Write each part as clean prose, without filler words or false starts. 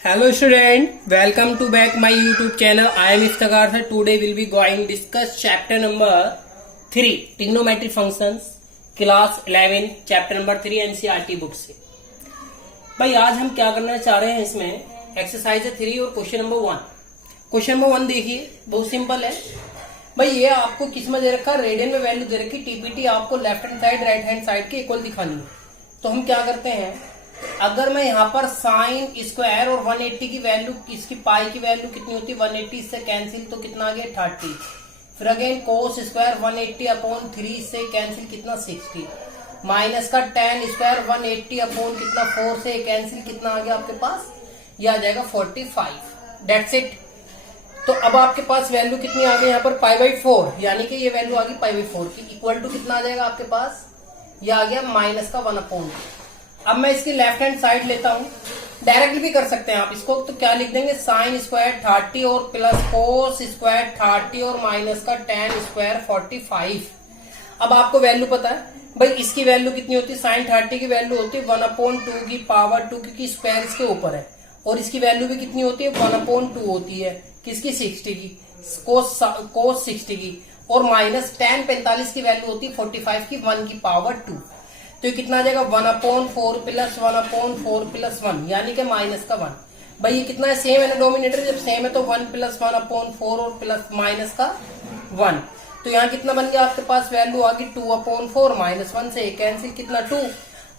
Hello student, welcome to back my YouTube channel. I am Iftikhar sir. Today we'll be going discuss chapter number 3 trigonometry functions class 11 chapter number 3 NCERT book से। भाई आज हम क्या करना चाह रहे हैं इसमें एक्सरसाइज 3 और क्वेश्चन नंबर 1। क्वेश्चन नंबर 1 देखिए, बहुत सिंपल है भाई। ये आपको किस में दे रखा, रेडियन में वैल्यू दे रखी, टीपीटी आपको left hand side right hand side के इक्वल दिखानी है। तो हम क्या करते हैं, अगर मैं यहाँ पर साइन स्क्वायर और 180 की वैल्यू, इसकी पाई की वैल्यू कितनी होती है 180 से कैंसिल, तो कितना आ गया 30। फिर अगेन कोस स्क्वायर 180 अपॉन 3 से कैंसिल कितना 60, माइनस का टेन स्क्वायर 180 अपॉन कितना 4 से कैंसिल कितना आ गया आपके पास, ये आ जाएगा 45। That's it. तो अब आपके पास वैल्यू कितनी आ गई यहाँ पर π/4, यानी कि ये वैल्यू आ गई π/4 की, इक्वल टू कितना आ जाएगा आपके पास, ये आ गया माइनस का 1/2। अब मैं इसकी लेफ्ट हैंड साइड लेता हूं, डायरेक्टली भी कर सकते हैं आप इसको। तो क्या लिख देंगे, साइन स्क्वायर 30 और प्लस कोस स्क्वायर 30 और माइनस का टेन स्क्वायर 45। अब आपको वैल्यू पता है भाई, इसकी वैल्यू कितनी होती है, साइन 30 की वैल्यू होती है 1/2 की पावर 2, क्योंकि स्क्वायर इसके ऊपर है। और इसकी वैल्यू भी कितनी होती है 1/2 होती है, किसकी 60 की, कोस 60 की। और माइनस टेन 45 की वैल्यू होती है 45 की 1 की पावर 2। तो ये कितना आ जाएगा 1/4 प्लस 1/4 प्लस 1, यानी कि माइनस का 1। भाई ये कितना है, सेम है ना डोमिनेटर, जब सेम है तो 1 प्लस 1/4 और प्लस माइनस का 1। तो यहाँ कितना बन गया आपके पास, वैल्यू आ गई 2/4, माइनस 1 से कैंसिल कितना 2।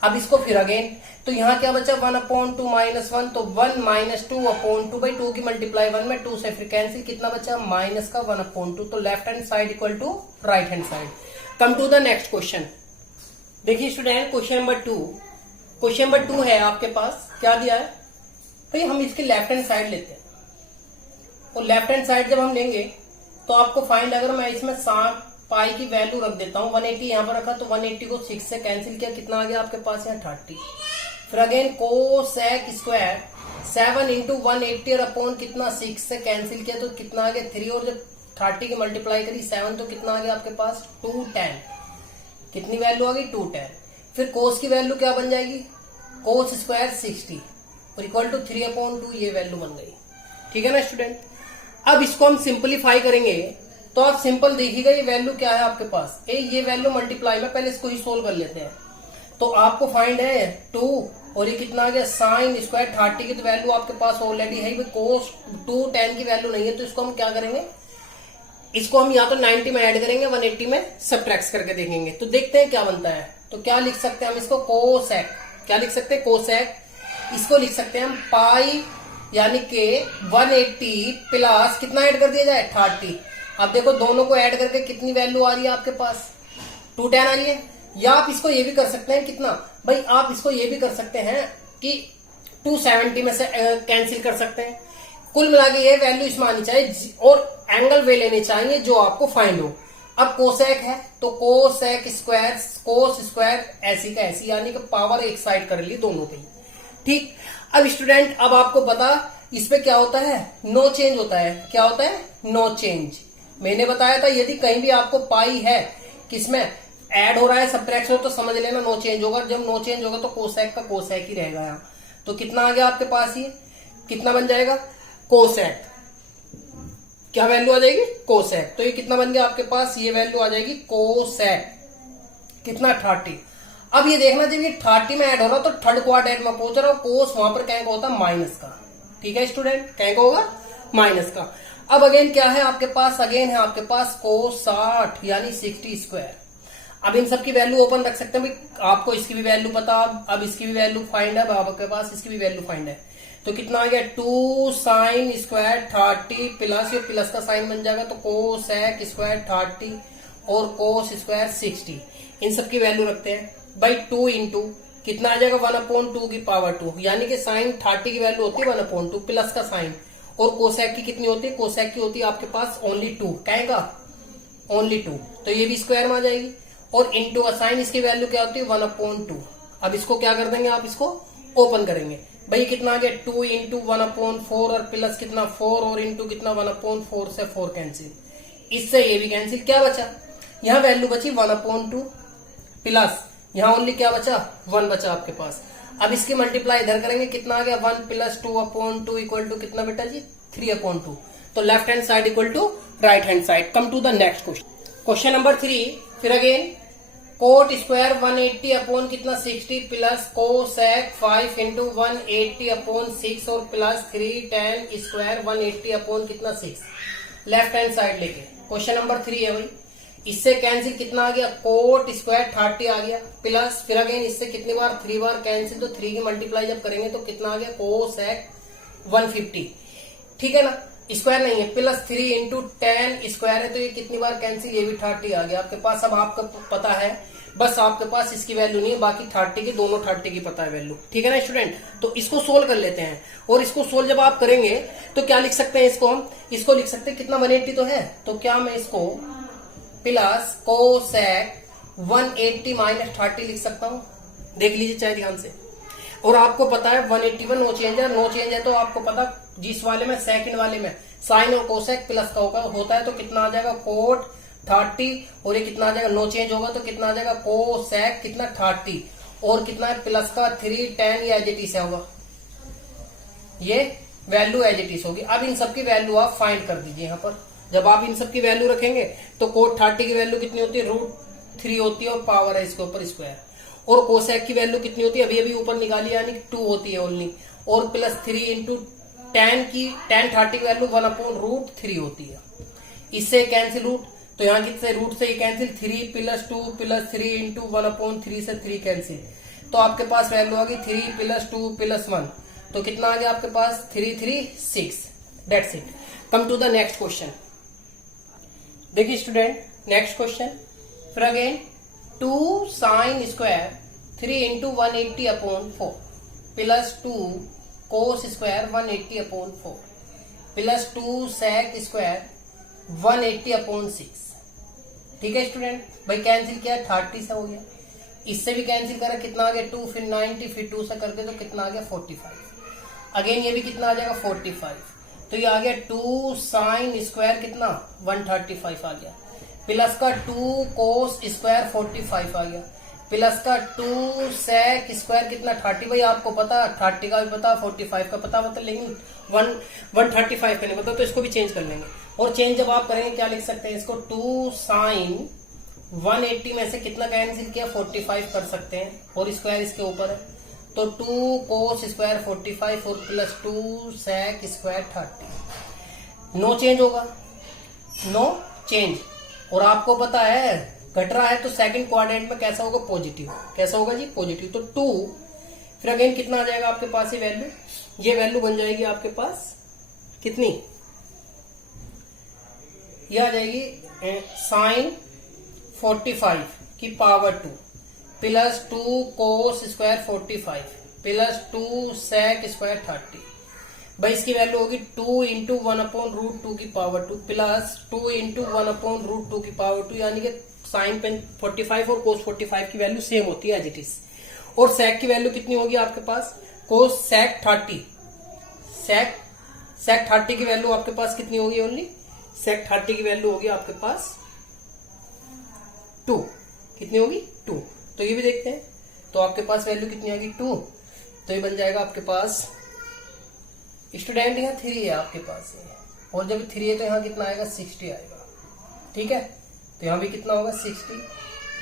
अब इसको फिर अगेन, तो यहाँ क्या बचा 1/2 माइनस 1, तो 1 माइनस 2/2 भाई 2 की मल्टीप्लाई 1 में 2 से फिर कैंसिल कितना बचा माइनस का 1/2। तो left hand side equal to right hand side. Come to the next question. देखिए student, question number 2। Question number 2 है आपके पास, क्या दिया है भाई, हम इसके लेफ्ट हैंड साइड लेते हैं। और लेफ्ट हैंड साइड जब हम लेंगे तो आपको फाइंड, अगर मैं इसमें पाई की वैल्यू रख देता हूँ 180 यहाँ पर रखा, तो 180 को 6 से कैंसिल किया, कितना आ गया आपके पास यहाँ 30। फिर अगेन कोसेक स्क्वायर 7 इंटू 180 और अपॉन कितना 6 से कैंसिल किया, तो कितना आ गया 3। और जब 30 की मल्टीप्लाई करी 7, तो कितना आ गया आपके पास 210। कितनी वैल्यू आ गई 210। फिर कोस की वैल्यू क्या बन जाएगी, कोस स्क्वायर 60 और इक्वल टू 3/2, ये वैल्यू बन गई। ठीक है ना स्टूडेंट। अब इसको हम सिंपलीफाई करेंगे, तो आप सिंपल देखिएगा ये वैल्यू क्या है आपके पास, ये वैल्यू मल्टीप्लाई में, पहले इसको ही सोल्व कर लेते हैं। तो आपको फाइंड है 2 और ये कितना आ गया साइन स्क्वायर 30 की, तो वैल्यू आपके पास ऑलरेडी है, कोस 210 की वैल्यू नहीं है। तो इसको हम क्या करेंगे, इसको हम या तो 90 में ऐड करेंगे, 180 में सब्ट्रैक्ट करके देखेंगे। तो देखते हैं क्या बनता है। तो क्या लिख सकते हैं हम इसको, कोसेक, क्या लिख सकते हैं कोसेक, इसको लिख सकते हैं हम पाई, यानी कि 180 प्लस कितना ऐड कर दिया जाए 30। अब देखो दोनों को ऐड करके कितनी वैल्यू आ रही है आपके पास 210 आ रही है। या आप इसको ये भी कर सकते हैं, कितना भाई, आप इसको ये भी कर सकते हैं कि 270 में से कैंसिल कर सकते हैं। कुल मिला के ये वैल्यू इसमें आनी चाहिए और एंगल वे लेने चाहिए जो आपको फाइंड हो। अब कोसेक है तो कोसेक स्क्वायर, कोस स्क्वायर ऐसी का ऐसी, यानी कि पावर एक साइड कर ली दोनों पे। ठीक। अब स्टूडेंट, अब आपको पता इस पे क्या होता है, नो चेंज होता है। क्या होता है, नो चेंज। मैंने बताया था यदि कहीं भी आपको पाई है किसमें ऐड हो रहा है सब्ट्रैक्शन, तो समझ लेना नो चेंज होगा। जब नो चेंज होगा तो कोसेक का कोसेक ही रहेगा यहाँ। तो कितना आ गया आपके पास, ये कितना बन जाएगा कोसेक, क्या वैल्यू आ जाएगी कोसेक। तो ये कितना बन गया आपके पास, ये वैल्यू आ जाएगी कोसेक कितना 30। अब ये देखना, जब ये 30 में ऐड हो रहा तो थर्ड क्वाड्रेंट में पहुंच रहा हो, कोस वहां पर कहीं का होता माइनस का। ठीक है स्टूडेंट, कहीं का होगा माइनस का। अब अगेन क्या है आपके पास, अगेन है आपके पास कोस 60 यानी 60 स्क्वायर। अब इन सब की वैल्यू ओपन रख सकते हैं भाई, आपको इसकी भी वैल्यू पता, अब इसकी भी वैल्यू फाइंड है, आपके पास इसकी भी वैल्यू फाइंड है। तो कितना आ गया 2 साइन स्क्वायर 30 प्लस, ये प्लस का साइन बन जाएगा, तो कोसेक स्क्वायर 30 और कोस स्क्वायर 60, इन सब की वैल्यू रखते हैं भाई। 2 इंटू कितना आ जाएगा 1/2 की पावर 2, यानी कि साइन 30 की वैल्यू होती है 1/2 प्लस का साइन, और कोसेक की कितनी होती है, कोसेक की होती है आपके पास ओनली 2, कहेगा ओनली 2, तो ये भी स्क्वायर में आ जाएगी। और इंटू साइन, इसकी वैल्यू क्या होती है 1/2। अब इसको क्या कर देंगे, आप इसको ओपन करेंगे भाई, कितना आ गया 2 इंटू 1/4 और प्लस कितना 4 और इंटू कितना 1/4 से 4 कैंसिल, इससे ये भी कैंसिल। क्या बचा, यहाँ वैल्यू बची 1/2 प्लस यहाँ ओनली क्या बचा 1 बचा आपके पास। अब इसकी मल्टीप्लाई इधर करेंगे, कितना आ गया 1 प्लस 2/2 इक्वल टू कितना बेटा जी 3/2। तो left hand side equal to right hand side. Come to the next question, question number 3। फिर अगेन कोट स्क्वायर 180 अपॉन कितना 60 प्लस कोसेक 5 इंटू 180 अपॉन 6 और प्लस 3 tan स्क्वायर 180 अपॉन कितना 6 लेफ्ट हैंड साइड लेके। Question number 3 है भाई, इससे cancel कितना आ गया कोट स्क्वायर 30 आ गया प्लस फिर अगेन इससे कितनी बार 3 बार कैंसिल, तो 3 की मल्टीप्लाई जब करेंगे तो कितना आ गया कोसेक 150, ठीक है ना, स्क्वायर नहीं है, प्लस 3 इंटू tan स्क्वायर है तो ये कितनी बार कैंसिल, ये भी 30 आ गया आपके पास। अब आपको पता है, बस आपके पास इसकी वैल्यू नहीं है, बाकी 30 की दोनों 30 की पता है वैल्यू, ठीक है ना स्टूडेंट। तो इसको सोल्व कर लेते हैं, और इसको सोल्व जब आप करेंगे तो क्या लिख सकते हैं इसको हम, इसको लिख सकते हैं कितना 180 तो है, तो क्या मैं इसको प्लस कोसेक 180 माइनस 30 लिख सकता हूं, देख लीजिए चाहे ध्यान से। और आपको पता है 181 नो चेंज है, नो चेंज है तो आपको पता जिस वाले में सेकंड वाले में साइन और कोसेक प्लस का होता है तो कितना आ जाएगा कोट 30 और ये कितना आ जाएगा नो चेंज होगा तो कितना आ जाएगा कोसेक कितना 30 और कितना है प्लस का 3 tan या एज इट इज होगा, ये वैल्यू एज इट इज होगी। अब इन सबकी वैल्यू आप फाइंड कर दीजिए यहाँ पर। जब आप इन सबकी वैल्यू रखेंगे तो कोट 30 की वैल्यू कितनी होती है √3 होती है और पावर है इसके ऊपर स्क्वायर, और कोसेक की वैल्यू कितनी होती है अभी अभी ऊपर निकाली यानी 2 होती है ओनली, और प्लस 3 इंटू tan 30 की वैल्यू 1/√3 होती है। इससे कैंसिल रूट, तो यहाँ कितने रूट से ये कैंसिल 3 प्लस 2 प्लस 3 इंटू 1/3 से 3 कैंसिल, तो आपके पास वैल्यू आ गई 3 प्लस 2 प्लस 1, तो कितना आ गया आपके पास 3 3 6। That's it. Come to the next question. देखिए स्टूडेंट नेक्स्ट क्वेश्चन, फिर again 2 sine square 3 into 180 upon 4 plus 2 cos square 180 upon 4 plus 2 sec square 180 upon 6, ठीक है स्टूडेंट। भाई कैंसिल किया 30 से हो गया, इससे भी कैंसिल करा कितना आ गया 2 फिर 90 फिर 2 से करते तो कितना आ गया 45, अगेन ये भी कितना आ जाएगा 45, तो ये आ गया 2 साइन स्क्वायर कितना 135 आ गया प्लस का 2 कोस स्क्वायर 45 आ गया प्लस का 2 सेक स्क्वायर कितना 30। भाई आपको पता 30 का भी पता 45 का पता लेकिन 135 का नहीं पता, तो इसको भी चेंज कर लेंगे। और चेंज जब आप करेंगे क्या लिख सकते हैं इसको 2 साइन 180 में से कितना कैंसिल किया 45 कर सकते हैं और स्क्वायर इसके ऊपर है, तो 2 कोस स्क्वायर 45 और plus 2 sec square 30, no change होगा, नो चेंज। और आपको पता है घट रहा है तो सेकंड क्वाड्रेंट में कैसा होगा पॉजिटिव, कैसा होगा जी पॉजिटिव, तो 2 फिर अगेन कितना आ जाएगा आपके पास ये वैल्यू बन जाएगी आपके पास कितनी, ये आ जाएगी साइन 45 की power 2 plus 2 cos square 45 plus 2 sec square 30। भाई इसकी वैल्यू होगी 2 इंटू 1/√2 की पावर 2 प्लस 2 इंटू 1/√2 की पावर 2, यानी कि साइन पेन 45 और कोस 45 की वैल्यू सेम होती है एज इट इज। और सेक की वैल्यू कितनी होगी आपके पास कोस सेक 30, सेक 30 की वैल्यू आपके पास कितनी होगी ओनली, सेक 30 की वैल्यू होगी आपके पास 2, कितनी होगी 2, तो ये भी देखते हैं तो आपके पास वैल्यू कितनी होगी 2, तो ये बन जाएगा आपके पास स्टूडेंट यहाँ 3 है आपके पास ये, और जब 3 है तो यहाँ कितना आएगा 60 आएगा, ठीक है, तो यहाँ भी कितना होगा 60,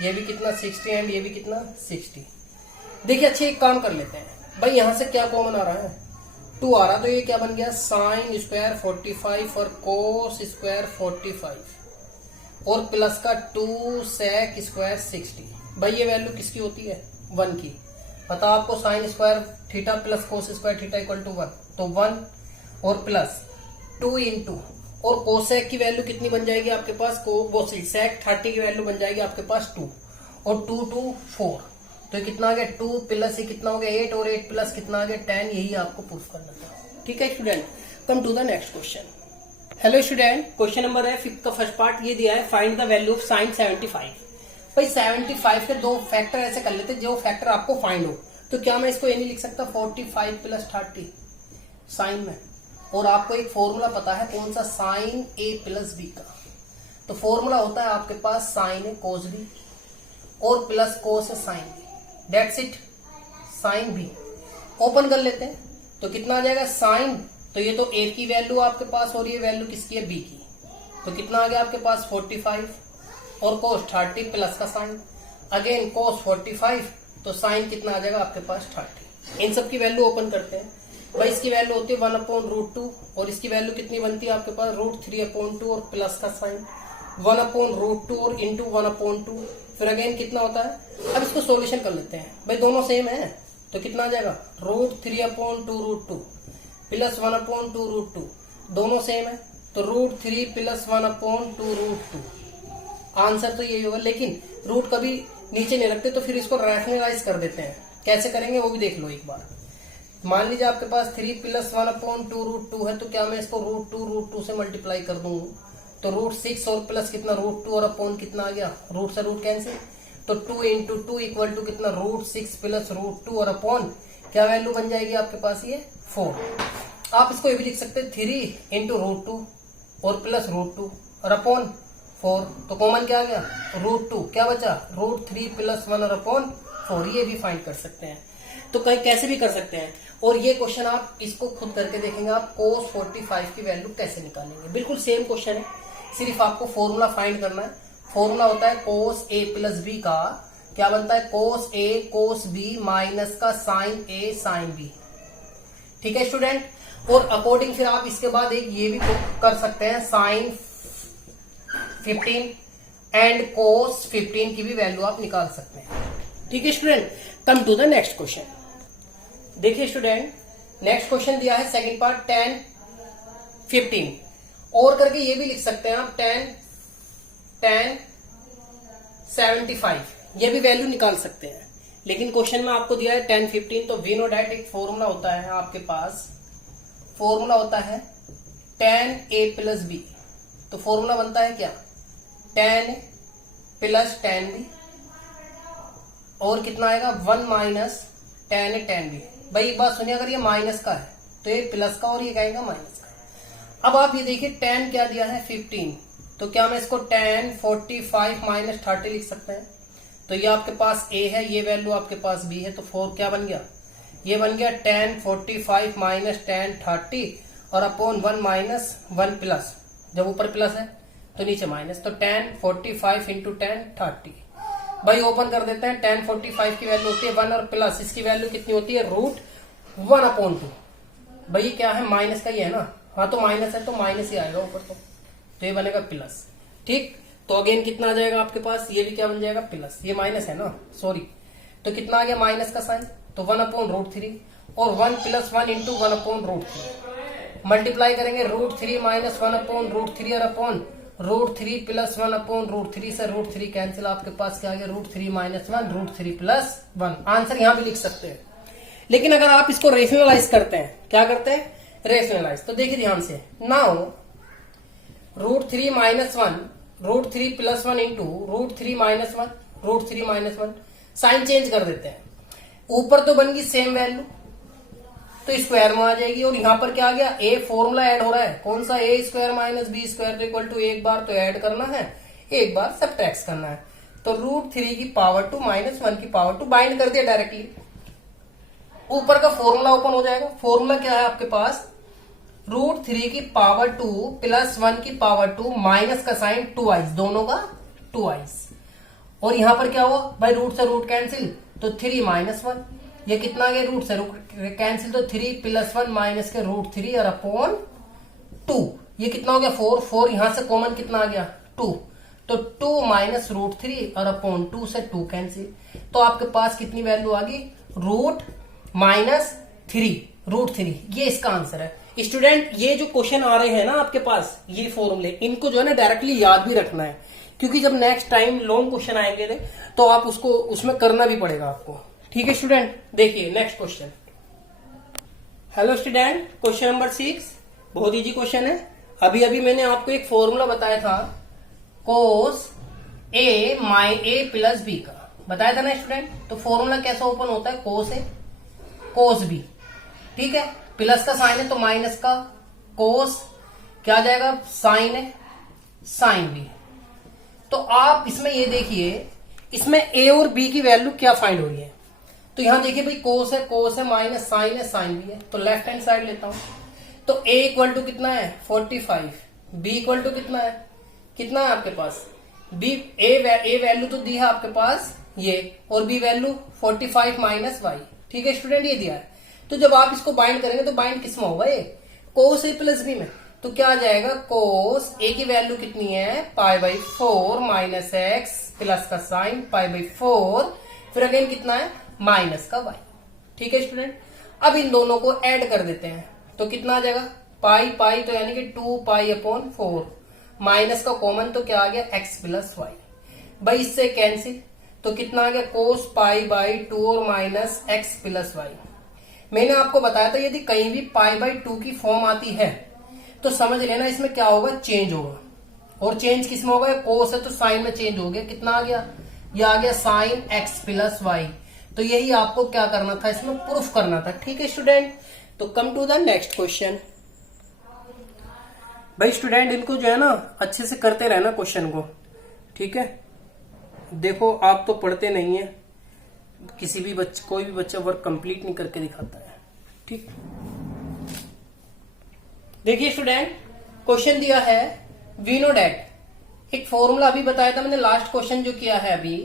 ये भी कितना 60 एंड ये भी कितना 60। देखिए अच्छे एक काम कर लेते हैं, भाई यहाँ से क्या कॉमन आ रहा है 2 आ रहा, तो ये क्या बन गया साइन स्क्वायर 45 और कोस स्क्वायर 45 और प्लस का 2 सेक स्क्वायर 60। भाई ये वैल्यू किसकी होती है 1 की, पता आपको sine square theta plus cos square theta equal to 1, तो 1 और प्लस 2 इंटू और कोसेक की वैल्यू कितनी बन जाएगी आपके पास वो सेक 30 की वैल्यू बन जाएगी आपके पास 2 और 2 2 4, तो ये कितना आ गया 2 प्लस ये कितना हो गया 8 और 8 प्लस कितना आ गया 10, यही आपको प्रूफ करना था, ठीक है student. Come to the next question. Hello student, question number है 5th का फर्स्ट पार्ट ये दिया है find the value of sine 75। भाई 75 के 2 फैक्टर ऐसे कर लेते जो फैक्टर आपको फाइंड हो, तो क्या मैं इसको ये नहीं लिख सकता 45 प्लस 30 साइन में, और आपको एक फॉर्मूला पता है कौन सा साइन ए प्लस बी का, तो फॉर्मूला होता है आपके पास साइन ए कोस बी और plus cos A sine B, that's it, sine B open कर लेते हैं तो कितना आ जाएगा साइन, तो ये तो ए की वैल्यू आपके पास और ये वैल्यू किसकी है, बी की, तो कितना आ गया आपके पास 45 और कोस 30 प्लस का साइन, अगेन कोस 45 तो साइन कितना आ जाएगा आपके पास 30। इन सब की वैल्यू ओपन करते हैं भाई। इसकी वैल्यू होती है 1/√2 और इसकी वैल्यू कितनी बनती है आपके पास √3/2 और प्लस का साइन 1/√2 और इंटू 1/2, फिर अगेन कितना होता है। अब इसको सोल्यूशन कर लेते हैं भाई, दोनों सेम है तो कितना आ जाएगा √3/2√2 प्लस 1/2√2, दोनों सेम है तो √3 प्लस 1/2√2। आंसर तो यही होगा, लेकिन रूट कभी नीचे नहीं रखते तो फिर इसको रैशनलाइज कर देते हैं। कैसे करेंगे वो भी देख लो एक बार। मान लीजिए आपके पास 3 प्लस 1/2√2 है, तो क्या मैं इसको √2 से मल्टीप्लाई कर दूं तो √6 और प्लस कितना √2 और अपॉन कितना आ गया, रूट से रूट कैंसिल, तो 2 × 2 इक्वल टू कितना √6 प्लस √2 और अपॉन क्या वैल्यू बन जाएगी आपके पास ये 4। आप इसको ये भी लिख सकते हैं 3 × √2 और प्लस √2 और अपॉन 4, तो कॉमन क्या आ गया √2, क्या बचा √3 प्लस 1 और अपॉन 4। ये भी फाइंड कर सकते हैं, तो कहीं कैसे भी कर सकते हैं। और ये क्वेश्चन आप इसको खुद करके देखेंगे, आप cos 45 की वैल्यू कैसे निकालेंगे। बिल्कुल सेम क्वेश्चन है, सिर्फ आपको फॉर्मूला फाइंड करना है। फॉर्मूला होता है cos a प्लस बी का क्या बनता है, cos a cos b minus का sin a sin b। ठीक है स्टूडेंट, और अकॉर्डिंग फिर आप इसके बाद एक ये भी कर सकते हैं sin 15 एंड cos 15 की भी वैल्यू आप निकाल सकते हैं। ठीक है student, come to the next question. देखिए स्टूडेंट, नेक्स्ट क्वेश्चन दिया है सेकंड पार्ट tan 15, और करके ये भी लिख सकते हैं आप tan 75, ये भी वैल्यू निकाल सकते हैं। लेकिन क्वेश्चन में आपको दिया है tan 15, तो वी नो डैट एक फॉर्मूला होता है आपके पास, फॉर्मूला होता है tan a प्लस b। तो फॉर्मूला बनता है क्या, tan a plus tan b और कितना आएगा 1 minus tan a tan b। भाई एक बात सुनिए, अगर ये माइनस का है तो ये प्लस का और ये कहेगा माइनस का। अब आप ये देखिए tan क्या दिया है 15, तो क्या मैं इसको tan 45 माइनस 30 लिख सकते हैं। तो ये आपके पास a है, ये वैल्यू आपके पास b है, तो 4 क्या बन गया, ये बन गया tan 45 माइनस tan 30 और अपॉन 1 माइनस 1 प्लस, जब ऊपर प्लस है तो नीचे माइनस, तो tan 45 इंटू tan 30। भाई ओपन कर देते हैं, tan 45 की वैल्यू होती है 1 और प्लस इसकी वैल्यू कितनी होती है √1/2। भाई क्या है माइनस का ही है ना, हाँ तो माइनस है तो माइनस ही आएगा ऊपर, तो ये बनेगा प्लस। ठीक, तो अगेन कितना आ जाएगा आपके पास, ये भी क्या बन जाएगा प्लस, ये माइनस है ना सॉरी, तो कितना आ गया माइनस का साइन, तो 1/√3 और 1 + 1 इंटू 1/√3 मल्टीप्लाई करेंगे √3 माइनस 1/√3 और अपॉन √3 प्लस 1/√3 से √3 कैंसिल, आपके पास क्या आ गया √3 माइनस 1 √3 प्लस 1। आंसर यहां भी लिख सकते हैं। लेकिन अगर आप इसको रेशनलाइज करते हैं, क्या करते हैं रेशनलाइज, तो देखिए ध्यान से, now √3 minus 1 √3 plus 1 into √3 minus 1 √3 minus 1, sine change कर देते हैं। ऊपर तो बन गई सेम वैल्यू तो स्क्वायर में आ जाएगी, और यहाँ पर क्या आ गया ए फॉर्मूला ऐड हो रहा है, कौन सा a² minus b² equal to एक बार तो ऐड करना है, एक बार सबट्रैक्ट करना है, तो √3 की पावर 2 माइनस 1 की पावर 2 बाइंड कर दिया डायरेक्टली, ऊपर का फॉर्मूला ओपन हो जाएगा। फॉर्मूला क्या है आपके पास, √3 की पावर 2 प्लस 1 की पावर 2 माइनस का साइन 2i, दोनों का 2i, और यहां पर क्या हुआ भाई रूट से रूट कैंसिल, तो 3 माइनस 1, ये कितना आ गया रूट से रूट कैंसिल, तो 3 + 1 माइनस के √3 और अपॉन 2, ये कितना हो गया 4 यहां से कॉमन कितना आ गया 2, तो 2 माइनस √3 और अपॉन 2 से 2 कैंसिल, तो आपके पास कितनी वैल्यू आ गई √3, ये इसका आंसर है। स्टूडेंट ये जो क्वेश्चन आ रहे हैं ना आपके पास, ये फॉर्मूले इनको जो है ना डायरेक्टली याद भी रखना है, क्योंकि जब नेक्स्ट टाइम लॉन्ग क्वेश्चन आएंगे तो आप उसको उसमें करना भी पड़ेगा आपको। ठीक है स्टूडेंट, देखिए next question. Hello student, question number 6 बहुत इजी क्वेश्चन है। अभी अभी मैंने आपको एक फॉर्मूला बताया था cos a प्लस b का, बताया था ना स्टूडेंट। तो फॉर्मूला कैसा ओपन होता है, cos a cos b, ठीक है, प्लस का साइन है तो माइनस का cos क्या आ जाएगा साइन है साइन b। तो आप इसमें ये देखिए, इसमें a और b की वैल्यू क्या फाइंड हो रही है, तो यहाँ देखिए भाई कोस है माइनस साइन भी है, तो लेफ्ट हैंड साइड लेता हूं। तो a इक्वल टू कितना है 45, b इक्वल टू कितना है आपके पास b a वैल्यू तो दी है आपके पास ये, और b वैल्यू 45 माइनस वाई। ठीक है स्टूडेंट, ये दिया है। तो जब आप इसको बाइंड करेंगे तो बाइंड किस में होगा ये कोस a प्लस b में, तो क्या आ जाएगा कोस a की वैल्यू कितनी है π/4 माइनस एक्स प्लस का साइन π/4, फिर अगेन कितना है माइनस का y। ठीक है स्टूडेंट, अब इन दोनों को ऐड कर देते हैं तो कितना आ जाएगा पाई तो यानी कि 2π/4 माइनस का कॉमन तो क्या आ गया x प्लस वाई। भाई इससे कैंसिल तो कितना आ गया कोस π/2 और माइनस x प्लस वाई। मैंने आपको बताया था यदि कहीं भी π/2 की फॉर्म आती है तो समझ लेना इसमें क्या होगा चेंज होगा, और चेंज किस में होगा कोस है तो साइन में चेंज हो गया, कितना आ गया ये आ गया साइन x प्लस वाई। तो यही आपको क्या करना था इसमें प्रूफ करना था। ठीक है स्टूडेंट, तो come to the next question. भाई स्टूडेंट इनको जो है ना अच्छे से करते रहना क्वेश्चन को, ठीक है। देखो आप तो पढ़ते नहीं है, कोई भी बच्चा वर्क कंप्लीट नहीं करके दिखाता है। ठीक, देखिए स्टूडेंट क्वेश्चन दिया है वी नो डैट, एक फॉर्मूला अभी बताया था मैंने लास्ट क्वेश्चन जो किया है अभी,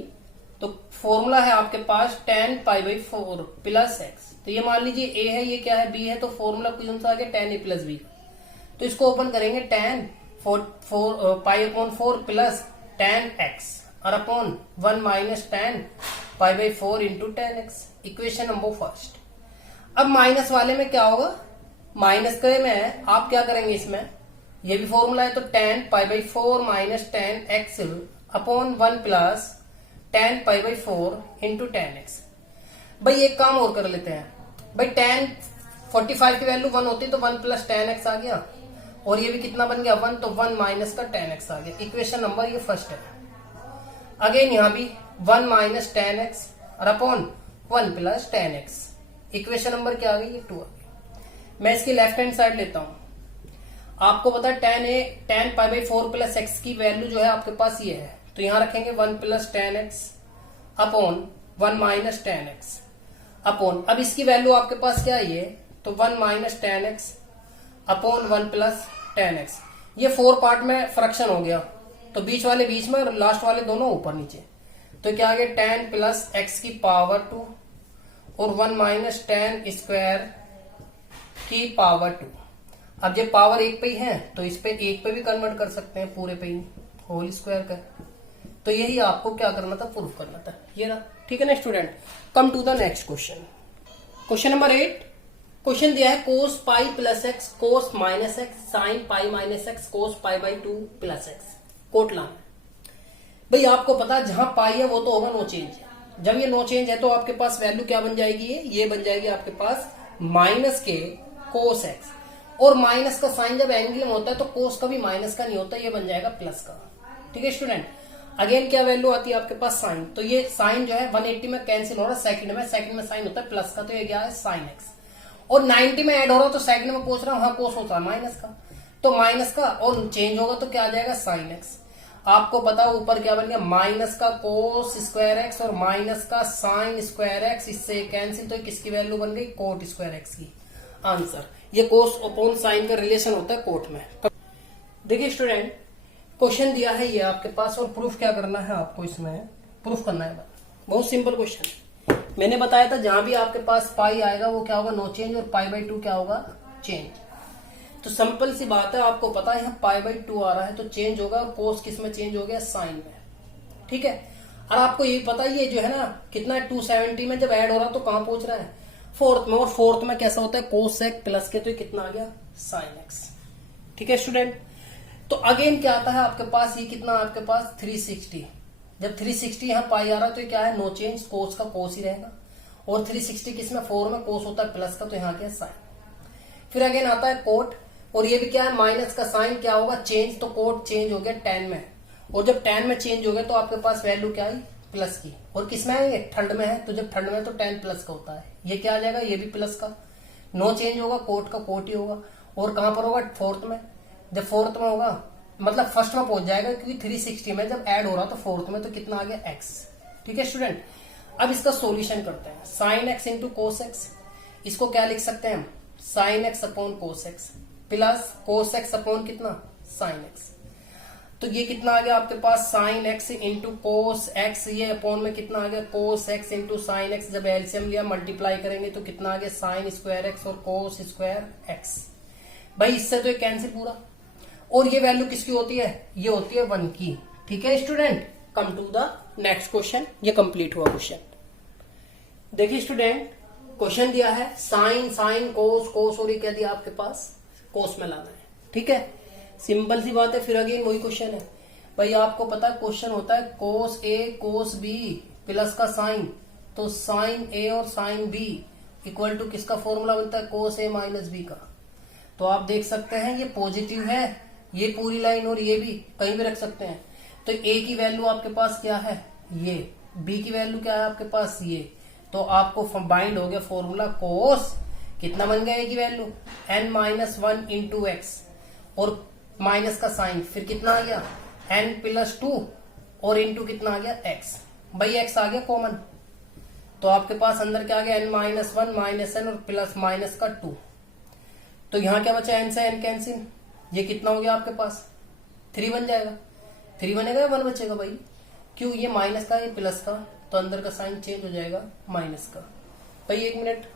तो फॉर्मूला है आपके पास tan π/4 प्लस एक्स। तो ये मान लीजिए a है, ये क्या है b है, तो फॉर्मूला कौन सा आ गया tan a प्लस b। तो इसको ओपन करेंगे tan π/4 प्लस tan x और upon 1 minus tan π/4 into tan x, equation number first. अब माइनस वाले में क्या होगा, माइनस के में आप क्या करेंगे इसमें, ये भी फॉर्मूला है तो tan π/4 minus tan x upon 1 plus tan π/4 into tan x। भाई एक काम और कर लेते हैं, भाई tan 45 की वैल्यू 1 होती तो 1 प्लस tan x आ गया, और ये भी कितना बन गया 1, तो 1 माइनस का tan x आ गया, इक्वेशन नंबर ये फर्स्ट है। अगेन यहाँ भी 1 माइनस tan x और upon 1 plus tan x, equation number क्या आ गई ये 2 आ गई। मैं इसकी लेफ्ट हैंड साइड लेता हूं, आपको पता है tan π/4 प्लस एक्स की वैल्यू जो है आपके पास ये है, तो यहां रखेंगे 1 plus tan x upon 1 minus tan x upon, अब इसकी वैल्यू आपके पास क्या है ये, तो 1 minus tan x upon 1 plus tan x। ये 4 पार्ट में फ्रैक्शन हो गया, तो बीच वाले बीच में और लास्ट वाले दोनों ऊपर नीचे, तो क्या आ गया tan प्लस x की पावर 2 और 1 माइनस tan स्क्वायर की पावर 2। अब जब पावर एक पे ही है तो इस पे एक पे भी कन्वर्ट कर सकते हैं, पूरे पे ही होल स्क्वायर कर। तो यही आपको क्या करना था प्रूफ करना था, ये रहा। ठीक है ना student, come to the next question. Question number 8, question दिया है cos pi plus X cos minus X sine pi minus X cos π/2 plus X, cot लाना। भाई आपको पता जहां पाई है वो तो होगा नो चेंज। जब ये नो चेंज है तो आपके पास वैल्यू क्या बन जाएगी, ये बन जाएगी आपके पास माइनस के कोस एक्स, और माइनस का साइन जब एंगल में होता है तो कोस का भी माइनस का नहीं होता, ये बन जाएगा प्लस का। ठीक है स्टूडेंट, अगेन क्या वैल्यू आती है आपके पास साइन, तो ये साइन जो है 180 में कैंसिल हो रहा है, सेकंड में साइन होता है प्लस का, तो ये क्या है साइन एक्स, और 90 में ऐड हो रहा है तो सेकंड में पूछ रहा हूं, हाँ कोस होता है माइनस का, तो माइनस का और चेंज होगा तो क्या आ जाएगा साइन एक्स। आपको पता ऊपर क्या बन गया माइनस का कोस स्क्वायर एक्स और माइनस का साइन स्क्वायर एक्स, इससे कैंसिल, तो किसकी वैल्यू बन गई कोट स्क्वायर एक्स की। आंसर, ये कोस अपॉन साइन का रिलेशन होता है कोट में। देखिए स्टूडेंट क्वेश्चन दिया है ये आपके पास, और प्रूफ क्या करना है आपको, इसमें प्रूफ करना है, बहुत सिंपल क्वेश्चन। मैंने बताया था जहां भी आपके पास पाई आएगा वो क्या होगा नो चेंज, और π/2 क्या होगा चेंज। तो सिंपल सी बात है, आपको पता है यहाँ π/2 आ रहा है तो चेंज होगा, और कोस किस में चेंज हो गया साइन में। ठीक है, और आपको ये पता है ये जो है ना कितना है 270 में जब ऐड हो रहा तो कहां पहुंच रहा है फोर्थ में, और फोर्थ में कैसा होता है कोस एक्स प्लस के, तो ये कितना आ गया साइन एक्स। ठीक है स्टूडेंट, तो अगेन क्या आता है आपके पास, ये कितना आपके पास 360, जब 360 यहाँ पाई आ रहा है तो क्या है नो चेंज, कोस का कोस ही रहेगा, और 360 किसमें 4 में कोस होता है प्लस का, तो यहाँ क्या साइन। फिर अगेन आता है कोट, और ये भी क्या है माइनस का साइन क्या होगा चेंज, तो कोट चेंज हो गया tan में, और जब tan में चेंज हो गया तो आपके पास वैल्यू क्या आई प्लस की, और किसमें है ये ठंड में है, तो जब ठंड में है तो tan प्लस का होता है, ये क्या आ जाएगा ये भी प्लस का, नो चेंज होगा कोट का कोट ही होगा, और कहां पर होगा फोर्थ में, जब फोर्थ में होगा मतलब फर्स्ट में पहुंच जाएगा, क्योंकि 360 में जब ऐड हो रहा तो फोर्थ में, तो कितना आ गया x। ठीक है स्टूडेंट, अब इसका सॉल्यूशन करते हैं। Sine X into cos X, इसको क्या लिख सकते हैं हम, sine X upon cos X plus cos X upon कितना, साइन एक्स। तो ये कितना आ गया आपके पास, sine X into cos X, ये अपॉन में कितना आ गया, cos X into sine X. जब एलसीएम लिया मल्टीप्लाई करेंगे तो कितना आ गया, साइन स्क्वायर एक्स और कोस स्क्वायर एक्स। भाई इससे तो ये कैंसिल पूरा, और ये वैल्यू किसकी होती है, ये होती है 1 की। ठीक है student, come to the next question. ये कंप्लीट हुआ क्वेश्चन। देखिए स्टूडेंट, क्वेश्चन दिया है साइन साइन कोस कोस, और ये क्या दिया आपके पास, कोस में लाना है। ठीक है, सिंपल सी बात है। फिर अगेन वही क्वेश्चन है भाई, आपको पता है क्वेश्चन होता है कोस ए कोस बी प्लस का साइन, तो साइन ए और साइन बी इक्वल टू किसका फॉर्मूला बनता है, कोस ए माइनस बी का। तो आप देख सकते हैं ये पॉजिटिव है, ये पूरी लाइन, और ये भी कहीं भी रख सकते हैं। तो ए की वैल्यू आपके पास क्या है, ये, बी की वैल्यू क्या है आपके पास, ये। तो आपको बाइंड हो गया फॉर्मूला कोस, कितना बन गया ए की value, n minus 1 into x, और माइनस का साइन, फिर कितना आ गया n प्लस 2, और इंटू कितना आ गया x। भाई x आ गया कॉमन, तो आपके पास अंदर क्या आ गया, n माइनस 1 माइनस n और प्लस माइनस का 2। तो यहां क्या बचा, n से n कैंसिल, ये कितना हो गया आपके पास, 3 बन जाएगा। 3 बनेगा या 1 बचेगा भाई, क्यों, ये माइनस का ये प्लस का, तो अंदर का साइन चेंज हो जाएगा माइनस का। भाई एक मिनट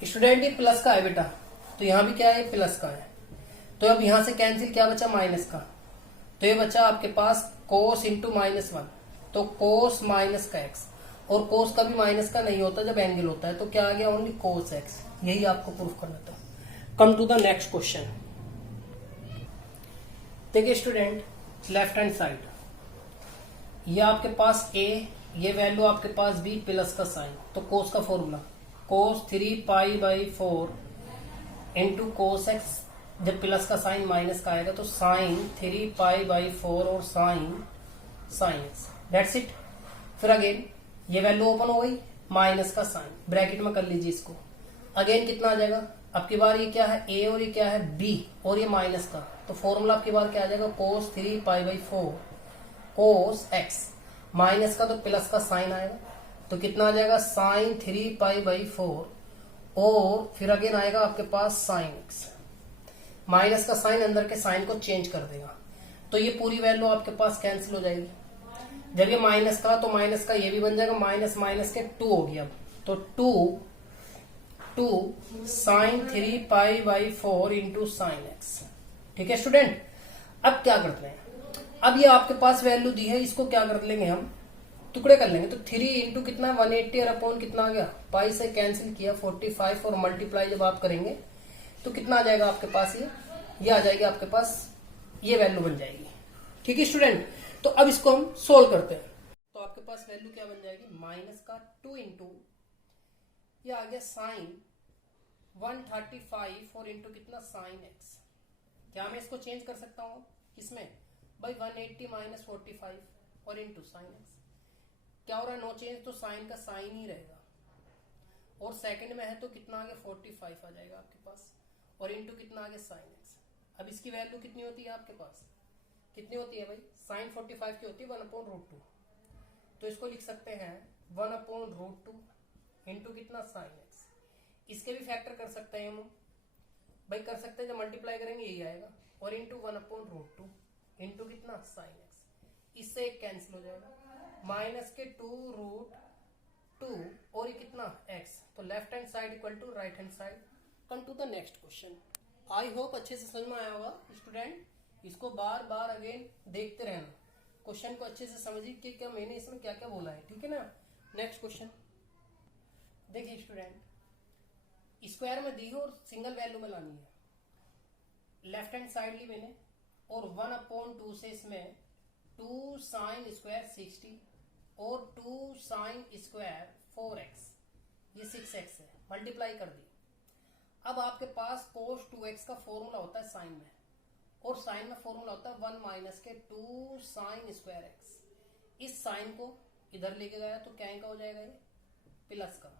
स्टूडेंट, ये प्लस का है बेटा, तो यहां भी क्या है, प्लस का है। तो अब यहां से कैंसिल क्या बचा, माइनस का, तो ये बचा आपके पास कोस इंटू माइनस 1, तो कोस माइनस का एक्स, और कोस का भी माइनस का नहीं होता जब एंगल होता है, तो क्या आ गया, ओनली कोस एक्स। यही आपको प्रूफ करना था। Come to the next question. देखिए स्टूडेंट, लेफ्ट हैंड साइड, ये आपके पास a, ये वैल्यू आपके पास b प्लस का साइन, तो कोस का formula cos 3 pi by 4 into cos x, जब प्लस का साइन माइनस का आएगा तो साइन 3 पाई बाई 4 और sine sine x, that's it. फिर अगेन ये वैल्यू ओपन हो गई, माइनस का साइन, ब्रैकेट में कर लीजिए इसको। अगेन कितना आ जाएगा, अब की बार ये क्या है a और ये क्या है b, और ये माइनस का, तो फॉर्मूला आपकी बार क्या आ जाएगा, कोस 3 pi by 4 cos x, minus का तो प्लस का साइन आएगा, तो कितना आ जाएगा, साइन 3 पाई बाई 4, और फिर अगेन आएगा आपके पास साइन एक्स। माइनस का साइन अंदर के साइन को चेंज कर देगा, तो ये पूरी वैल्यू आपके पास कैंसिल हो जाएगी। जब ये माइनस का, तो माइनस का ये भी बन जाएगा, माइनस माइनस के 2 हो गया, तो 2 sine 3 pi by 4 into sine x. ठीक है स्टूडेंट, अब क्या करते हैं, अब ये आपके पास वैल्यू दी है, इसको क्या कर लेंगे हम, टुकड़े कर लेंगे। तो 3 इंटू कितना 180 और अपॉन कितना आ गया, पाई से कैंसिल किया 45, और मल्टीप्लाई जब आप करेंगे तो कितना आ जाएगा आपके पास, ये आ जाएगी आपके पास, ये वैल्यू बन जाएगी। ठीक है स्टूडेंट, तो अब इसको हम सोल्व करते हैं। तो आपके पास वैल्यू क्या बन जाएगी, माइनस का 2 इंटू ये आ गया साइन 135 और इंटू कितना साइन एक्स। क्या मैं इसको चेंज कर सकता हूँ इसमें, भाई 180 माइनस 45 और इंटू साइन एक्स। क्या हो रहा है, नो चेंज, तो साइन का साइन ही रहेगा, और सेकंड में है तो कितना आ गया 45 आ जाएगा आपके पास, और इंटू कितना आ गया साइन एक्स। अब इसकी वैल्यू कितनी होती है आपके पास, कितनी होती है भाई, साइन 45 की होती है 1/√2, तो इसको लिख सकते हैं 1/√2 इंटू कितना साइन एक्स। इसके भी फैक्टर कर सकते हैं हम भाई, कर सकते हैं, जब मल्टीप्लाई करेंगे यही आएगा, और इंटू 1/√2 इंटू कितना साइन एक्स। इससे एक कैंसिल हो जाएगा, माइनस के 2√2 और ये कितना x, तो left hand side equal to right hand side. Come to the next question. I hope अच्छे से समझ में आया होगा स्टूडेंट, इसको बार बार अगेन देखते रहना, क्वेश्चन को अच्छे से समझिए कि क्या मैंने इसमें क्या क्या बोला है। ठीक है ना, नेक्स्ट क्वेश्चन देखिए स्टूडेंट, स्क्वायर में दी है और सिंगल वैल्यू में लानी है, लेफ्ट हैंड साइड ली मैंने, और 1/2 से इसमें 2 साइन स्क्वायर 60 और 2 साइन स्क्वायर 4x, ये 6x है, मल्टीप्लाई कर दी। अब आपके पास cos 2x का फॉर्मूला होता है साइन में, और साइन में फॉर्मूला होता है 1 माइनस के 2 साइन स्क्वायर एक्स। इस साइन को इधर लेके गया तो क्या का हो जाएगा, ये प्लस का,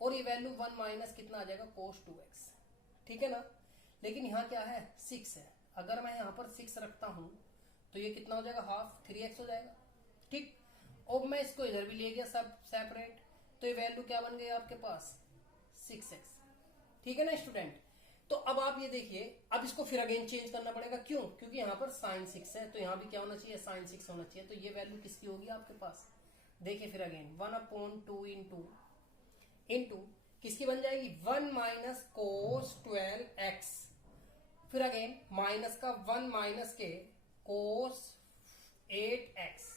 और ये वैल्यू 1 माइनस कितना आ जाएगा cos 2x। ठीक है ना, लेकिन यहाँ क्या है 6 है, अगर मैं यहाँ पर 6 रखता हूं तो ये कितना हो जाएगा हाफ 3x हो जाएगा। ठीक, अब मैं इसको इधर भी ले गया सब सेपरेट, तो ये वैल्यू क्या बन गई आपके पास 6x। ठीक है ना स्टूडेंट। तो अब आप ये देखिए, अब इसको फिर अगेन चेंज करना पड़ेगा, क्यों? क्योंकि यहाँ पर sin 6 है, तो यहाँ भी क्या होना चाहिए, sin 6 होना चाहिए। तो ये वैल्यू किसकी होगी आपके पास, देखिए फिर अगेन 1/2 इंटू किसकी बन जाएगी, 1 माइनस कोस 12x, फिर अगेन माइनस का 1 माइनस के कोस 8x,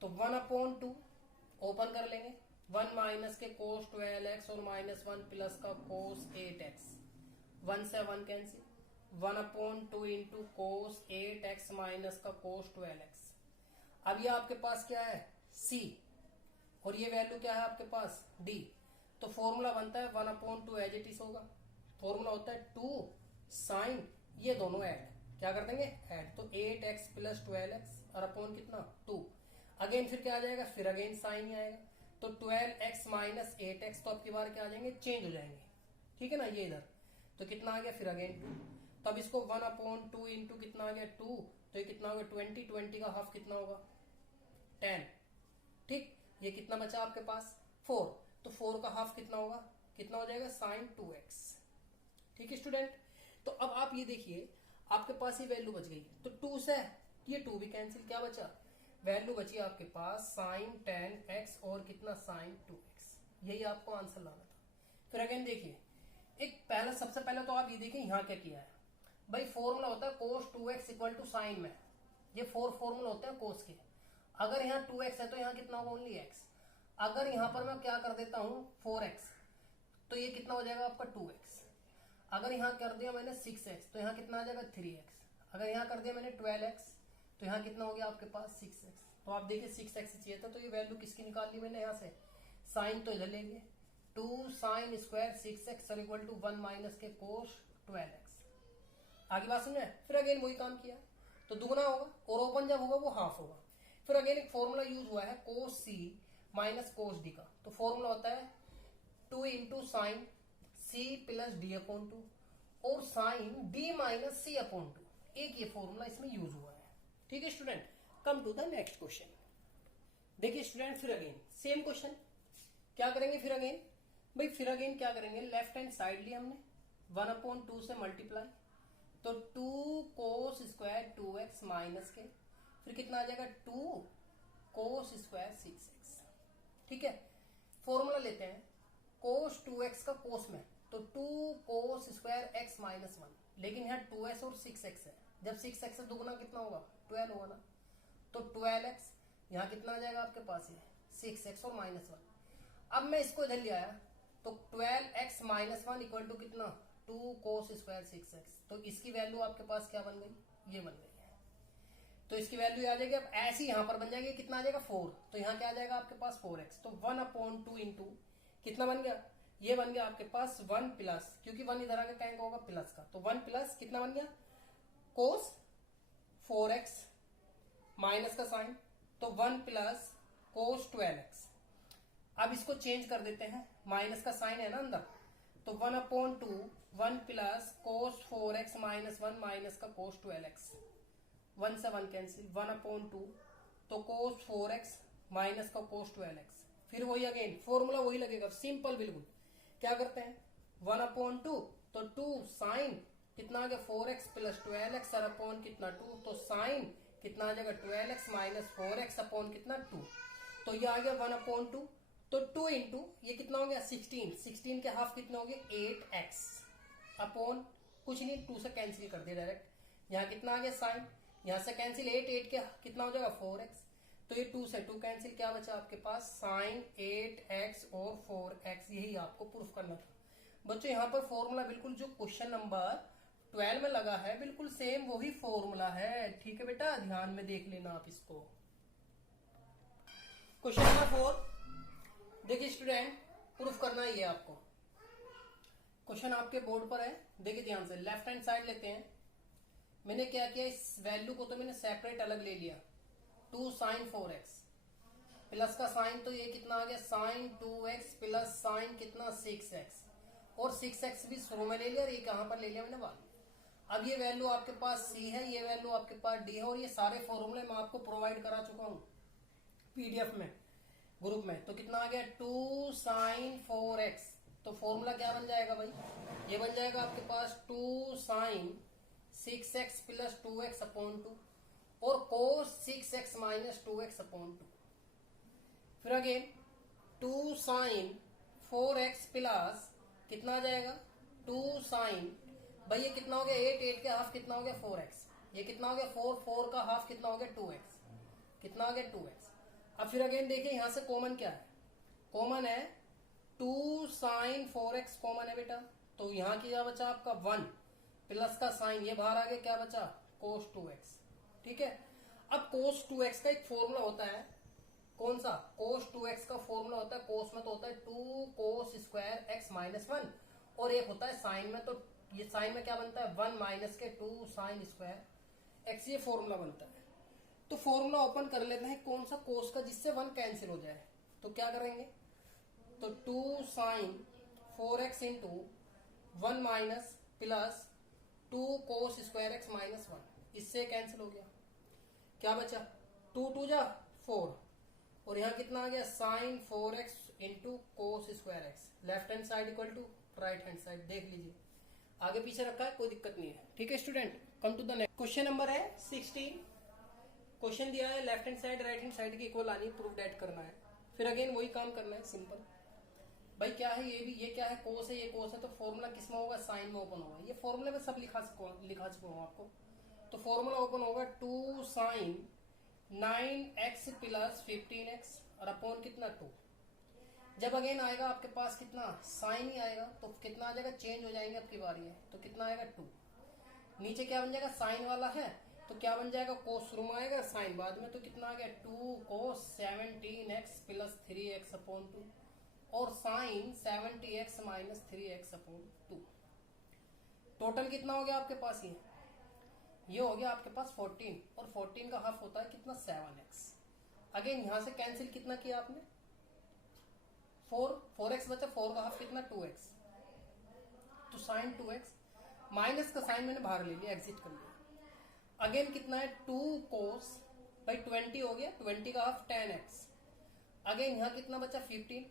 तो 1/2 ओपन कर लेंगे, 1 माइनस के कोस 12x और माइनस 1 प्लस का कोस 8x, 1 से 1 cancel, 1/2 into cos 8x minus का कोस 12x। अब ये आपके पास क्या है c, और ये वैल्यू क्या है आपके पास d। तो फॉर्मूला बनता है 1/2 एज इट इज होगा, फॉर्मूला होता है 2 साइन, ये दोनों ऐड, क्या कर देंगे ऐड, तो 8x प्लस 12x और अपॉन कितना 2। अगेन फिर क्या आ जाएगा, फिर अगेन साइन ही आएगा, तो 12x माइनस 8x, तो अब की बार क्या आ जाएंगे, चेंज हो जाएंगे। ठीक है ना, ये इधर तो कितना आ गया फिर अगेन 2, तब इसको 1/2 इंटू कितना आ गया 2, तो ये कितना होगा 20 का हाफ कितना होगा 10। ठीक, ये कितना बचा आपके पास 4, तो 4 का हाफ कितना होगा, कितना हो जाएगा साइन 2x। ठीक है स्टूडेंट। तो अब आप ये देखिए आपके पास ये वैल्यू बच गई, तो 2 से ये 2 भी कैंसिल, क्या बचा, वैल्यू बची आपके पास साइन 10x और कितना साइन 2x। यही आपको आंसर लाना था। फिर अगेन देखिए, एक पहला सबसे पहले तो आप ये देखिए यहाँ क्या किया है भाई, फॉर्मूला होता है कोस 2x इक्वल टू साइन में, ये 4 फॉर्मूला होते हैं कोस के। अगर यहाँ 2x है तो यहाँ कितना होगा ओनली x, अगर यहाँ पर मैं क्या कर देता हूँ 4x, तो ये कितना हो जाएगा आपका 2x। अगर यहाँ कर दिया मैंने 6x, तो यहाँ कितना आ जाएगा 3x। अगर यहाँ कर दिया मैंने 12x, तो यहाँ कितना हो गया आपके पास 6x। तो आप देखिए 6x चाहिए था, तो ये वैल्यू किसकी निकाल ली मैंने यहाँ से, साइन तो इधर लेंगे, 2 sine square 6x equal to 1 minus के कोस 12x। आगे बात समझे। फिर अगेन वही काम किया, तो दुगना होगा और ओपन जब होगा वो हाफ होगा। फिर अगेन एक फॉर्मूला यूज हुआ है cos c minus cos d का, तो फॉर्मूला होता है 2 into sine c plus D upon 2 और sine d minus c upon 2, एक ये फॉर्मूला इसमें यूज हुआ है। ठीक है student. Come to the next question. देखिए स्टूडेंट फिर अगेन सेम क्वेश्चन, क्या करेंगे फिर अगेन भाई, फिर अगेन क्या करेंगे, लेफ्ट हैंड साइड ली हमने 1/2 से मल्टीप्लाई, तो 2 कोस स्क्वायर 2x माइनस के, फिर कितना आ जाएगा 2 कोस स्क्वायर 6x। ठीक है, फॉर्मूला लेते हैं कोस 2x का कोस में, तो 2 कोस स्क्वायर x माइनस 1, लेकिन यहाँ 2s और 6x है, जब 6x से दुगुना कितना होगा 12 होगा ना, तो 12x यहाँ कितना आ जाएगा आपके पास ये 6x और माइनस 1। अब मैं इसको इधर ले आया, तो 12x माइनस 1 इक्वल टू कितना 2 कोस स्क्वायर 6x, तो इसकी वैल्यू आपके पास क्या बन गई, ये बन गई है, तो इसकी वैल्यू आ जाएगी। अब ऐसी यहां पर बन जाएगी, कितना आ जाएगा 4, तो यहाँ क्या आ जाएगा आपके पास 4x, तो 1/2 इंटू कितना बन गया, ये बन गया आपके पास 1 प्लस, क्योंकि 1 इधर आगे कहेंगे होगा प्लस का, तो 1 प्लस कितना बन गया कोस 4x माइनस का साइन, तो 1 प्लस कोस 12x। अब इसको चेंज कर देते हैं, माइनस का साइन है ना अंदर, तो 1/2 1 plus cos 4x minus 1 minus का कोस 12x, 1 से 1 कैंसिल, 1/2 तो कोस 4x माइनस का कोस 12x। फिर वही अगेन फॉर्मूला वही लगेगा, सिंपल बिल्कुल। क्या करते हैं 1/2 तो 2 साइन कितना आ गया 4x प्लस 12x और अपॉन कितना 2, तो साइन कितना आ जाएगा 12x माइनस 4x अपॉन कितना 2, तो ये आ गया 1/2, तो 2 इंटू ये कितना हो गया 16 के हाफ कितने हो गए 8x अपॉन कुछ नहीं 2 से कैंसिल कर दिया डायरेक्ट, यहाँ कितना आ गया साइन, यहाँ से कैंसिल 8 के कितना हो जाएगा 4x, तो ये 2 से 2 कैंसिल, क्या बचा आपके पास साइन 8x और 4x। यही आपको प्रूफ करना था बच्चों। यहाँ पर फॉर्मूला बिल्कुल जो क्वेश्चन नंबर 12 में लगा है बिल्कुल सेम वही फॉर्मूला है। ठीक है बेटा, ध्यान में देख लेना आप इसको। क्वेश्चन नंबर 4 देखिए स्टूडेंट, प्रूफ करना ही है आपको। क्वेश्चन आपके बोर्ड पर है, देखिए ध्यान से। लेफ्ट हैंड साइड लेते हैं, मैंने क्या किया इस वैल्यू को तो मैंने सेपरेट अलग ले लिया, 2 साइन 4x प्लस का साइन, तो ये कितना आ गया साइन 2x प्लस साइन कितना 6x, और 6x भी शुरू में ले लिया और ये कहां पर ले लिया मैंने 1। अब ये वैल्यू आपके पास c है, ये वैल्यू आपके पास d है, और ये सारे फॉर्मूले मैं आपको प्रोवाइड करा चुका हूं। पीडीएफ में ग्रुप में। तो कितना आ गया 2 sin 4x। तो फॉर्मूला क्या बन जाएगा भाई, ये बन जाएगा आपके पास 2 sin 6x plus 2x upon 2 और cos 6x minus 2x upon 2। फिर अगेन 2 sin 4x प्लस कितना आ जाएगा 2 sin, भाई ये कितना हो गया 8 का हाफ कितना हो गया 4x, ये कितना हो गया 4 का हाफ कितना हो गया 2x, कितना हो गया 2x। अब फिर अगेन देखिए यहां से कॉमन क्या है, कॉमन है 2 sin 4x कॉमन है बेटा। तो यहां की क्या बचा आपका 1 प्लस का साइन ये बाहर आ गया, क्या बचा cos 2x। ठीक है, अब cos 2x का एक फॉर्मूला होता है, कौन सा, cos 2x का फॉर्मूला होता है, cos में तो होता है 2 cos स्क्वायर x माइनस 1 और एक होता है साइन में, तो ये साइन में क्या बनता है 1 माइनस के 2 साइन स्क्वायर x, ये फॉर्मूला बनता है। तो फॉर्मूला ओपन कर लेते हैं कौन सा, cos का, जिससे 1 कैंसिल हो जाए। तो क्या करेंगे, तो 2 sin 4x into 1 minus plus 2 cos square x minus 1, इससे कैंसिल हो गया, क्या बचा 2 2 जा 4 और यहाँ कितना आ गया sin 4x into cos square x, left hand side equal to right hand side. देख लीजिए आगे पीछे रखा है, कोई दिक्कत नहीं है। ठीक है student, come to the next question number है 16। क्वेश्चन दिया है left hand side right hand side की इक्वल आनी, प्रूफ डेट करना है। फिर अगेन वही काम करना है, सिंपल। भाई क्या है ये भी, ये क्या है कोस है, ये कोस है, तो फॉर्मूला किस में होगा, साइन में ओपन होगा। ये फॉर्मूला में सब लिखा चुका हूं आपको। तो फॉर्मूला ओपन होगा 2 sin 9x प्लस 15x और अपॉन कितना 2। जब अगेन आएगा आपके पास कितना साइन ही आएगा, तो कितना आ जाएगा, चेंज हो जाएंगे आपकी बारी है, तो कितना आएगा 2। नीचे क्या बन जाएगा, साइन वाला है तो क्या बन जाएगा, कोस शुरू में आएगा साइन बाद में, तो कितना आ गया 2 cos 17x plus 3x upon 2 और sign 70x minus 3x upon 2। Total कितना हो गया आपके पास, ये हो गया आपके पास 14 और 14 का हाफ होता है कितना 7x। अगेन यहां से कैंसिल कितना किया आपने 4x बचा, 4 का हाफ कितना 2x, तो साइन 2x माइनस का साइन मैंने बाहर ले लिया, एग्जिट कर लिया। अगेन कितना है 2 cos, भाई 20 हो गया, 20 का हाफ 10x। अगेन यहां कितना बचा 15,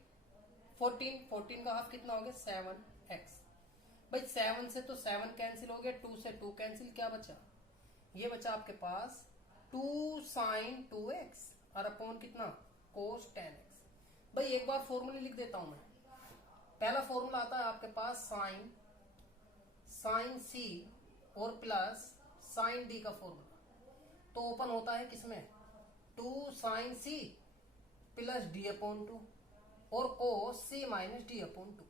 14 का हाफ कितना हो गया 7x। भाई 7 से तो 7 कैंसिल हो गया, 2 से 2 कैंसिल, क्या बचा, ये बचा आपके पास 2 sin 2x और अपॉन कितना cos 10x। भाई एक बार फॉर्मूले लिख देता हूं मैं। पहला फॉर्मूला आता है आपके पास साइन c और प्लस साइन d का फॉर्मूला, तो ओपन होता है किसमें 2 sin c plus d upon 2 और cos c minus d upon 2।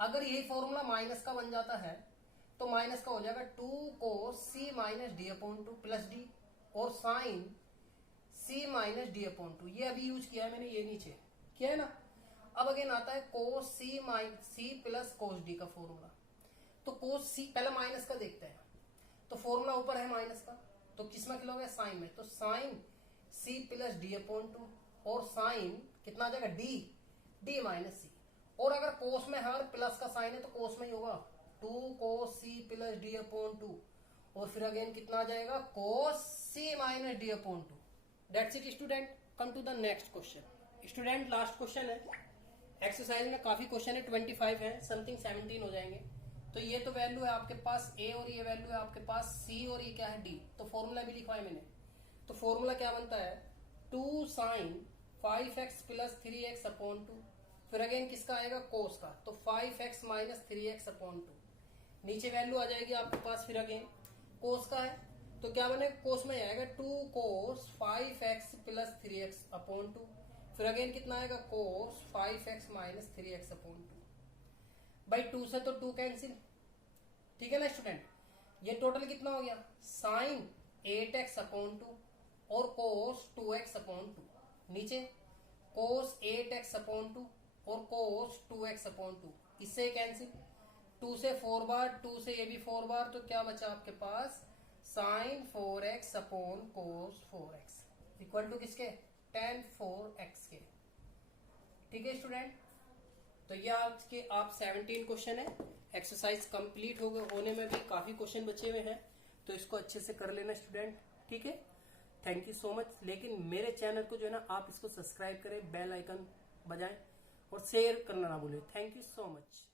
अगर यही फॉर्मूला माइनस का बन जाता है तो माइनस का हो जाएगा 2 cos c minus d upon 2 plus d और sine c minus d upon 2। ये अभी यूज किया है मैंने, ये नीचे किया है ना। अब अगेन आता है cos c plus cos d का फॉर्मूला, तो cos c पहले माइनस का देखते हैं, तो फॉर्मूला ऊपर है माइनस का, तो किसमें खिला गया साइन में, तो sine c plus D upon 2 और साइन कितना आ जाएगा d माइनस c। और अगर कोस में है और प्लस का साइन है तो कोस में ही होगा 2 cos c plus D upon 2 और फिर अगेन कितना आ जाएगा cos c minus D upon 2। That's it student, come to the next question. Student last question है, एक्सरसाइज में काफी क्वेश्चन है, 25 है, समथिंग 17 हो जाएंगे। तो ये तो वैल्यू है आपके पास a और ये वैल्यू है आपके पास c और ये क्या है d। तो फॉर्मूला भी लिखवाया मैंने, तो फॉर्मूला क्या बनता है 2 sin 5x plus 3x upon 2। फिर अगेन किसका आएगा कोस का, तो 5x माइनस 3x अपॉन 2। नीचे वैल्यू आ जाएगी आपके पास, फिर अगेन कोस का है तो क्या बने कोस में आएगा 2 cos 5x plus 3x upon 2। फिर अगेन कितना आएगा cos 5x minus 3x upon 2। भाई 2 से तो 2 कैंसिल, ठीक है ना स्टूडेंट। ये टोटल कितना हो गया साइन 8x अपॉन 2 और cos 2x अपॉन 2। नीचे cos 8x अपॉन 2 और cos 2x अपॉन 2, इससे कैंसिल, 2 से 4 बार, 2 से ये भी 4 बार, तो क्या बचा आपके पास sine 4x upon cos 4x equal to किसके tan 4x के। ठीक है स्टूडेंट, तो ये आज के आप 17 क्वेश्चन है। एक्सरसाइज कंप्लीट होने में भी काफी क्वेश्चन बचे हुए हैं, तो इसको अच्छे से कर लेना स्टूडेंट। ठीक है, थैंक यू सो मच। लेकिन मेरे चैनल को जो है ना आप इसको सब्सक्राइब करें, बेल आइकन बजाएं और शेयर करना ना भूलें। Thank you so much.